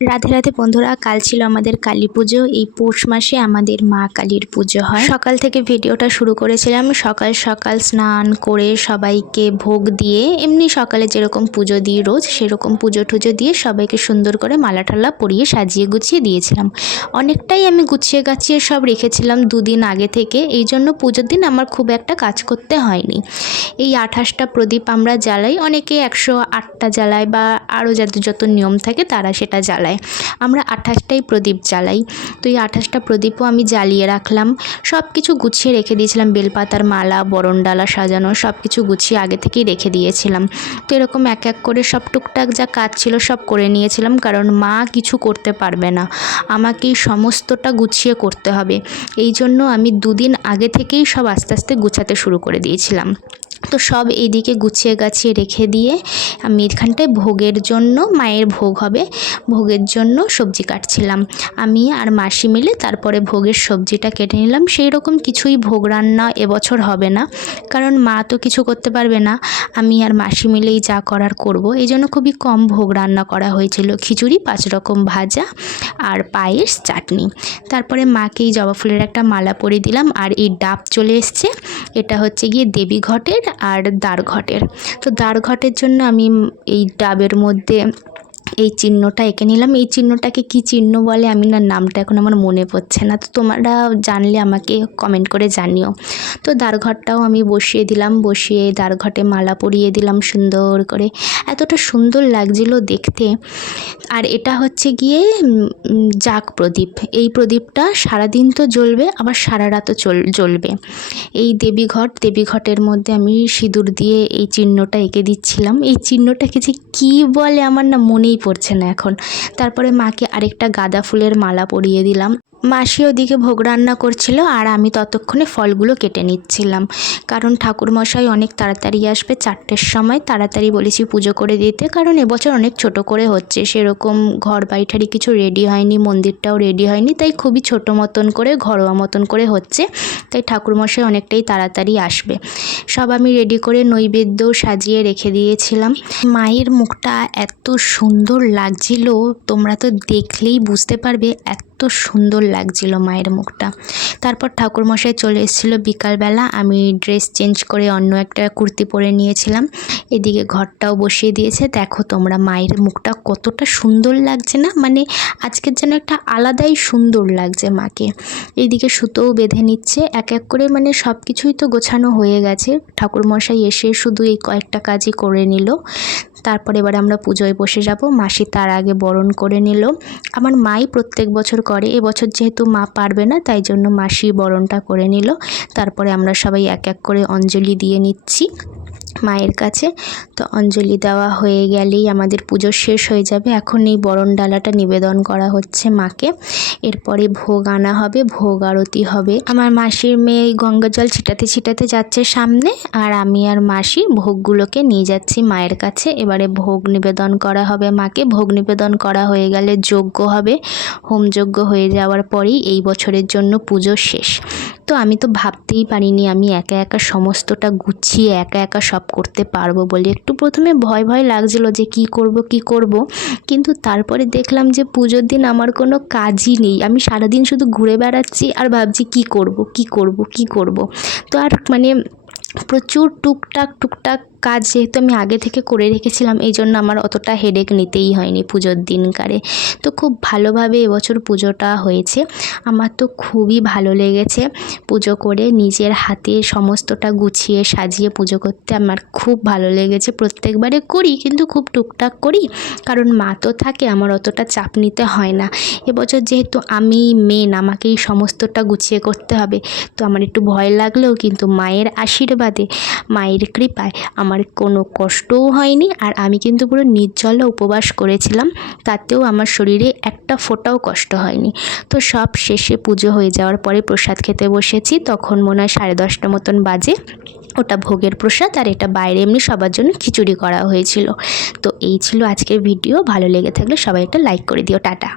রাধে রাধে বন্ধুরা, কাল ছিল আমাদের কালী পুজো। এই পৌষ মাসে আমাদের মা কালীর পুজো হয়। সকাল থেকে ভিডিওটা শুরু করেছিলাম। সকাল সকাল স্নান করে সবাইকে ভোগ দিয়ে, এমনি সকালে যেরকম পুজো দিই রোজ সেরকম পুজো টুজো দিয়ে সবাইকে সুন্দর করে মালা টালা পরিয়ে সাজিয়ে গুছিয়ে দিয়েছিলাম। অনেকটাই আমি গুছিয়ে গাছিয়ে সব রেখেছিলাম দুদিন আগে থেকে, এই জন্য পুজোর দিন আমার খুব একটা কাজ করতে হয়নি। এই 28টা প্রদীপ আমরা জ্বালাই, অনেকে 108টা জ্বালায় বা আরও যাদের যত নিয়ম থাকে তারা সেটা জ্বালায়। আমরা 28টাই প্রদীপ জ্বালাই। তো এই 28টা প্রদীপও আমি জ্বালিয়ে রাখলাম। সব কিছু গুছিয়ে রেখে দিয়েছিলাম, বেলপাতার মালা, বরণডালা সাজানো সব কিছু গুছিয়ে আগে থেকেই রেখে দিয়েছিলাম। তো এরকম এক এক করে সব টুকটাক যা কাজ ছিল সব করে নিয়েছিলাম, কারণ মা কিছু করতে পারবে না, আমাকেই সমস্তটা গুছিয়ে করতে হবে। এই জন্য আমি দুদিন আগে থেকেই সব আস্তে আস্তে গুছাতে শুরু করে দিয়েছিলাম। তো সব এইদিকে গুছিয়ে গাছিয়ে রেখে দিয়ে আমি এখানটায় ভোগের জন্য, মায়ের ভোগ হবে, ভোগের জন্য সবজি কাটছিলাম আমি আর মাসি মিলে। তারপরে ভোগের সবজিটা কেটে নিলাম। সেই রকম কিছুই ভোগ রান্না এবছর হবে না, কারণ মা তো কিছু করতে পারবে না, আমি আর মাসি মিলেই যা করার করব। এই জন্য খুবই কম ভোগ রান্না করা হয়েছিল, খিচুড়ি, 5 রকম ভাজা আর পায়েস, চাটনি। তারপরে মাকে এই জবা ফুলের একটা মালা পরিয়ে দিলাম। আর এই ডাব চলে এসছে, এটা হচ্ছে গিয়ে দেবী ঘটের আর দ্বার ঘটের। তো দ্বার ঘটের জন্য আমি এই ডাবের মধ্যে এই চিহ্নটা এঁকে নিলাম। এই চিহ্নটাকে কি চিহ্ন বলে আমি না, নামটা এখন আমার মনে পড়ছে না, তো তোমরা জানলে আমাকে কমেন্ট করে জানিও। তো দ্বারঘটটাও আমি বসিয়ে দিলাম, বসিয়ে দ্বারঘটে মালা পরিয়ে দিলাম সুন্দর করে। এতটা সুন্দর লাগছিল দেখতে। আর এটা হচ্ছে গিয়ে জাগ প্রদীপ। এই প্রদীপটা সারাদিন তো জ্বলবে, আবার সারা রাতও জ্বলবে। এই দেবীঘটের মধ্যে আমি সিঁদুর দিয়ে এই চিহ্নটা এঁকে দিচ্ছিলাম। এই চিহ্নটাকে যে কী বলে আমার না মনেই পড়ছে না এখন। তারপরে মাকে আরেকটা গাঁদা ফুলের মালা পরিয়ে দিলাম। মাসি ওদিকে ভোগ রান্না করছিল আর আমি ততক্ষণে ফলগুলো কেটে নিচ্ছিলাম, কারণ ঠাকুরমশাই অনেক তাড়াতাড়ি আসবে, 4টের সময়। তাড়াতাড়ি বলেছি পুজো করে দিতে, কারণ এবছর অনেক ছোট করে হচ্ছে, সেরকম ঘর বাড়িটারি কিছু রেডি হয়নি, মন্দিরটাও রেডি হয়নি, তাই খুবই ছোট মতন করে, ঘরোয়া মতন করে হচ্ছে, তাই ঠাকুরমশাই অনেকটাই তাড়াতাড়ি আসবে। সব আমি রেডি করে নৈবেদ্যও সাজিয়ে রেখে দিয়েছিলাম। মায়ের মুখটা এত সুন্দর লাগছিল, তোমরা তো দেখলেই বুঝতে পারবে, এত সুন্দর লাগছিল মায়ের মুখটা। তারপর ঠাকুরমশাই চলে এসেছিলো বিকালবেলা। আমি ড্রেস চেঞ্জ করে অন্য একটা কুর্তি পরে নিয়েছিলাম। এদিকে ঘরটাও বসিয়ে দিয়েছে। দেখো তোমরা মায়ের মুখটা কতটা সুন্দর লাগছে না, মানে আজকের যেন একটা আলাদাই সুন্দর লাগছে মাকে। এইদিকে সুতোও বেঁধে নিচ্ছে এক এক করে, মানে সব কিছুই তো গোছানো হয়ে গেছে। ঠাকুরমশাই এসে শুধু এই কয়েকটা কাজই করে নিল। তারপরে এবার আমরা পুজোয় বসে যাব। মাসি তার আগে বরণ করে নিল। আমার মাই প্রত্যেক বছর করে, এবছর যেহেতু মা পারবে না তাই জন্য মাসি বরণটা করে নিল। তারপরে আমরা সবাই এক এক করে অঞ্জলি দিয়ে নিচ্ছি মায়ের কাছে। তো অঞ্জলি দেওয়া হয়ে গেলেই আমাদের পুজো শেষ হয়ে যাবে। এখন এই বরণ ডালাটা নিবেদন করা হচ্ছে মাকে, এরপরে ভোগ আনা হবে, ভোগ আরতি হবে। আমার মাসির মেয়ে গঙ্গা জল ছিটাতে ছিটাতে যাচ্ছে সামনে, আর আমি আর মাসি ভোগগুলোকে নিয়ে যাচ্ছি মায়ের কাছে। এবারে ভোগ নিবেদন করা হবে মাকে। ভোগ নিবেদন করা হয়ে গেলে যজ্ঞ হবে। হোমযজ্ঞ হয়ে যাওয়ার পরেই এই বছরের জন্য পুজো শেষ। তো আমি তো ভাবতেই পারিনি আমি একা একা সমস্তটা গুছিয়ে একা একা সব করতে পারবো বলে। একটু প্রথমে ভয় ভয় লাগছিল যে কি করব, কিন্তু তারপরে দেখলাম যে পুজোর দিন আমার কোনো কাজই নেই, আমি সারাদিন শুধু ঘুরে বেড়াচ্ছি আর ভাবছি কি করব। তো আর মানে প্রচুর টুকটাক কাজ যেহেতু আমি আগে থেকে করে রেখেছিলাম, এই জন্য আমার অতটা হেডেক নিতেই হয়নি পুজোর দিনকারে। তো খুব ভালোভাবে এবছর পুজোটা হয়েছে। আমার তো খুবই ভালো লেগেছে পুজো করে, নিজের হাতে সমস্তটা গুছিয়ে সাজিয়ে পুজো করতে আমার খুব ভালো লেগেছে। প্রত্যেকবারে করি কিন্তু খুব টুকটাক করি, কারণ মা তো থাকে, আমার অতটা চাপ নিতে হয় না। এবছর যেহেতু আমি মেন, আমাকেই সমস্তটা গুছিয়ে করতে হবে, তো আমার একটু ভয় লাগলেও কিন্তু মায়ের আশীর্বাদে, মায়ের কৃপায় আমার কোনো কষ্টও হয়নি। আর আমি কিন্তু পুরো নির্জলা উপবাস করেছিলাম, তাতেও আমার শরীরে একটা ফোঁটাও কষ্ট হয়নি। তো সব শেষে পুজো হয়ে যাওয়ার পরে প্রসাদ খেতে বসেছি, তখন মনে হয় 10:30 মতন বাজে। ওটা ভোগের প্রসাদ, আর এটা বাইরে এমনি সবার জন্য খিচুড়ি করা হয়েছিল। তো এই ছিল আজকের ভিডিও। ভালো লেগে থাকলে সবাই একটা লাইক করে দিও। টাটা।